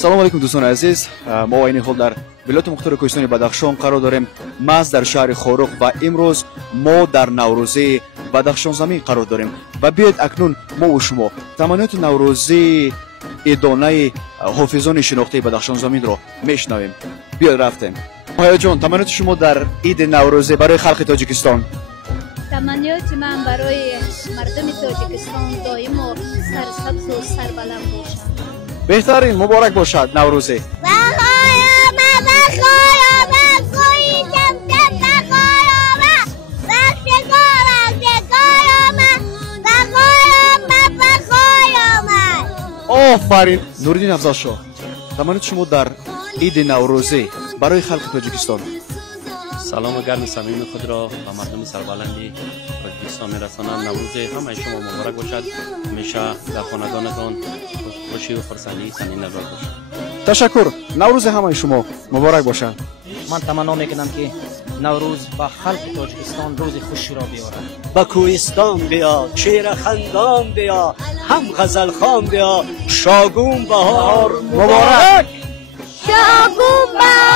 салому алейкум дӯстони азиз, мо айни ҳол дар вилояти мухтари кӯҳистони Бадахшон қарор дорем. Маз дар шаҳри Хоруқ ва имрӯз мо дар Наврӯзии Бадахшонзамин қарор дорем. Ва биёед акнун мо ва шумо таманиёти наврӯзии идонаи ҳофизони шинохтаи Бадахшонзаминро мешунавем. биёед рафтем. ҳояҷон, таманиёти шумо дар иди Наврӯзӣ барои халқи Тоҷикистон? таманиёти ман барои мардуми Тоҷикистон доимо сарсабзу сарбаланд бошад. беҳтарин, муборак бошад Наврӯзӣ. آفرین. نوردین افضل شاه، تمنیت شما در عید نوروزی برای خلق تاجیکستان. سلام گرم صمیمی خود را به مردم سربلندی تاجیکستان میرسانم. نوروز همه شما مبارک باشد. همیشه در خانگانتان خوشی و خرسندی سنین دار باشد. تشکر. نوروز همه شما مبارک باشد. من تمنا میکنم که نوروز با خلق تاجیکستان روز خوشی را بیاورد. با کوهستان بیا، شیر خندان بیا، هم غزل خان بیا، شاگون بهار مبارک. شاگون بهار